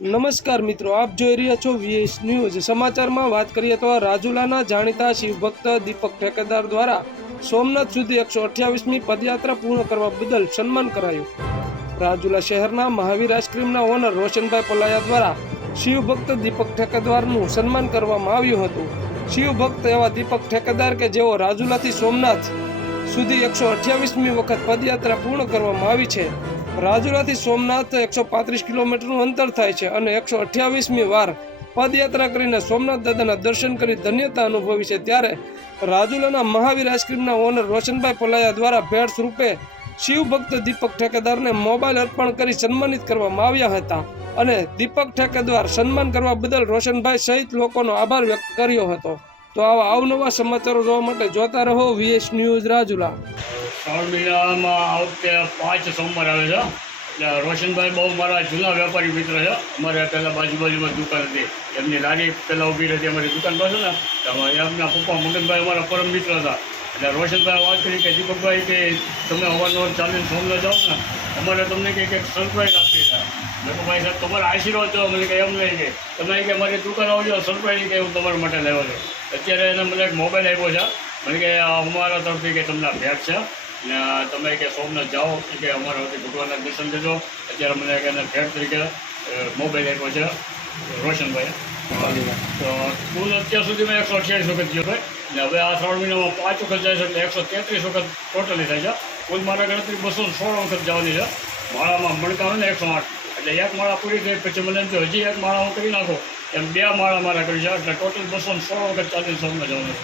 નમસ્કાર મિત્રો, આપ જોઈ રહ્યા છો વીએસ ન્યૂઝ સમાચારમાં વાત કરીએ તો રાજુલાના જાણીતા શિવભક્ત દીપક ઠેકેદાર દ્વારા સોમનાથ સુધી એકસો અઠ્યાવીસમી પદયાત્રા પૂર્ણ કરવા બદલ સન્માન કરાયું. રાજુલા શહેરના મહાવીર આઈસ્ક્રીમના ઓનર રોશનભાઈ પલાયા દ્વારા શિવભક્ત દીપક ઠેકેદારનું સન્માન કરવામાં આવ્યું હતું. શિવભક્ત એવા દીપક ઠેકેદાર કે જેઓ રાજુલાથી સોમનાથ સુધી એકસો અઠ્યાવીસમી વખત પદયાત્રા પૂર્ણ કરવામાં આવી છે. રાજુલાથી સોમનાથ એકસો પાંત્રીસ કિલોમીટરનું અંતર થાય છે અને એકસો અઠ્યાવીસમી વાર પદયાત્રા કરીને સોમનાથ દાદાના દર્શન કરી ધન્યતા અનુભવી છે. ત્યારે રાજુલાના મહાવીર આઈસ્ક્રીમના ઓનર રોશનભાઈ પલાયા દ્વારા ભેટ સ્વરૂપે શિવભક્ત દીપક ઠેકેદારને મોબાઈલ અર્પણ કરી સન્માનિત કરવામાં આવ્યા હતા અને દીપક ઠેકેદાર સન્માન કરવા બદલ રોશનભાઈ સહિત લોકોનો આભાર વ્યક્ત કર્યો હતો. તો આવા અવનવા સમાચારો જોવા માટે જોતા રહો વીએસ ન્યૂઝ રાજુલા. શ્રાવણ મહિનામાં આ વખતે પાંચ સોમવાર આવે છે. એટલે રોશનભાઈ બહુ મારા જૂના વેપારી મિત્ર છે. અમારે પહેલાં બાજુ બાજુમાં દુકાન હતી. એમની લારી પહેલાં ઊભી હતી અમારી દુકાન પાસે ને. એમના પપ્પા મગનભાઈ અમારા પરમ મિત્ર હતા. એટલે રોશનભાઈ વાત કરી કે દીપકભાઈ કે તમે અવારનવાર ચાલીને સોમનાથ જાઓ ને. અમારે તમને કંઈક એક સરપ્રાઈઝ આપી છે. ભાઈ સાહેબ, તમારા આશીર્વાદ છો. મને કે એમ નહીં કે. તમે કે મારી દુકાન આવજો સરપ્રાઈઝ કે હું તમારા માટે લેવા છું. અત્યારે એને મને એક મોબાઈલ આપ્યો છે. મને કે અમારા તરફથી કે તમને ભેટ છે. ને તમે કે સોમનાથ જાઓ કે અમારા વતી ભગવાનના દર્શન દેજો અત્યારે મને કે ભેટ તરીકે મોબાઈલ આપ્યો છે રોશનભાઈ તો, કુલ અત્યાર સુધીમાં એકસો અઠ્યાવીસ વખત ગયો ભાઈ. ને હવે આ ત્રણ મહિનામાં પાંચ વખત જાય છે, એટલે એકસો તેત્રીસ વખત ટોટલી થાય છે. કુલ મારા ગણતરી બસો સોળ વખત જવાની છે. માળામાં મણકા હોય ને એકસો આઠ. એટલે એક માળા પૂરી થઈ, પછી મને એમ કે હજી એક માળા હું કરી નાખું. એમ બે માળા મારા કરી છે એટલે ટોટલ બસો સોળ વખત ચાલીસ સૌમાં જવાનું.